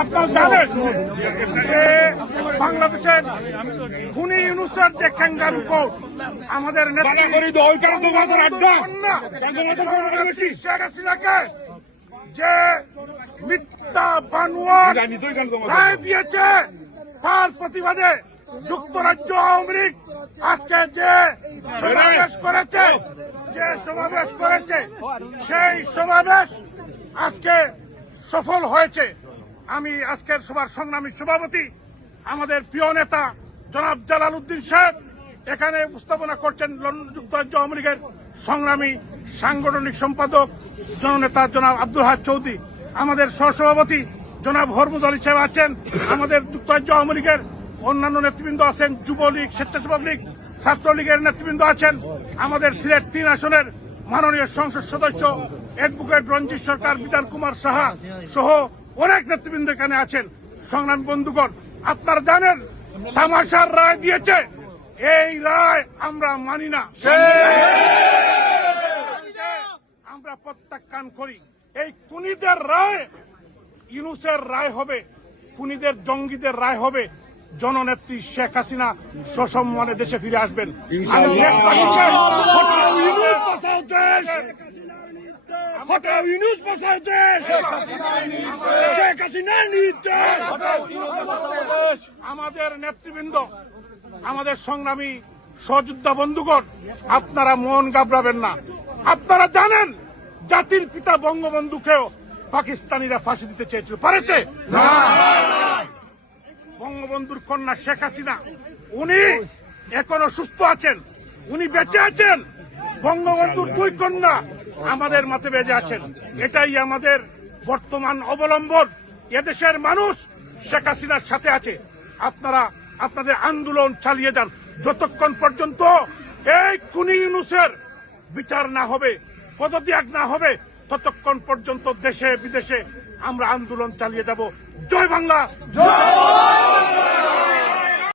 আপনারা জানেন বাংলাদেশের খুনি যে আমাদের শেখ যে মিথ্যা বানুয়ার দিয়েছে তার প্রতিবাদে যুক্তরাজ্য আওয়ামী লীগ আজকে যে সমাবেশ করেছে যে সমাবেশ করেছে, সেই সমাবেশ আজকে সফল হয়েছে। আমি আজকের সবার সংগ্রামী সভাপতি, আমাদের প্রিয় নেতা জনাব জালাল উদ্দিন সাহেব, এখানে উপস্থাপনা করছেন লন্ডন যুক্তরাজ্য আওয়ামী লীগের সংগ্রামী সাংগঠনিক সম্পাদক জননেতা জনাব আব্দুল হাজ চৌধুরী, আমাদের সহসভাপতি জনাব হরমুজ আলী সাহেব আছেন, আমাদের যুক্তরাজ্য আওয়ামী লীগের অন্যান্য নেতৃবৃন্দ আছেন, যুবলীগ, স্বেচ্ছাসেবক লীগ, ছাত্রলীগের নেতৃবৃন্দ আছেন। আমাদের সিলেট তিন আসনের মাননীয় সংসদ সদস্য, অ্যাডভোকেট রঞ্জিত সরকার, বিধান কুমার সাহা সহ অনেক নেতৃবৃন্দ এখানে আছেন। সংগ্রাম বন্ধুগণ, আপনারা জানেন, তামাশার রায় দিয়েছে। এই রায় আমরা মানি না। আমরা প্রত্যাখ্যান করি। এই খুনিদের রায় ইউনুসের রায় হবে, খুনিদের জঙ্গিদের রায় হবে। জননেত্রী শেখ হাসিনা সসম্মানে দেশে ফিরে আসবেন। হটাও ইউনুস বাঁচাও দেশ। হটাও ইউনুস বাঁচাও দেশ। শেখ হাসিনার নির্দেশ। আমাদের নেতৃবৃন্দ আমাদের সংগ্রামী সহযোদ্ধা বন্ধুগণ আপনারা মন গাবড়াবেন না। আপনারা জানেন জাতির পিতা বঙ্গবন্ধুকেও পাকিস্তানিরা ফাঁসি দিতে চেয়েছিল। পারেছে? বঙ্গবন্ধুর কন্যা শেখ হাসিনা, উনি এখনও সুস্থ আছেন, উনি বেঁচে আছেন। বঙ্গবন্ধুর দুই কন্যা আমাদের মাঝে বেঁচে আছেন। এটাই আমাদের বর্তমান অবলম্বন। এদেশের মানুষ শেখ হাসিনার সাথে আছে। আপনারা, আপনাদের আন্দোলন চালিয়ে যান। যতক্ষণ পর্যন্ত এই কুনি ইউনুসের বিচার না হবে, পদত্যাগ না হবে, ততক্ষণ পর্যন্ত দেশে বিদেশে আমরা আন্দোলন চালিয়ে যাব। জয় বাংলা!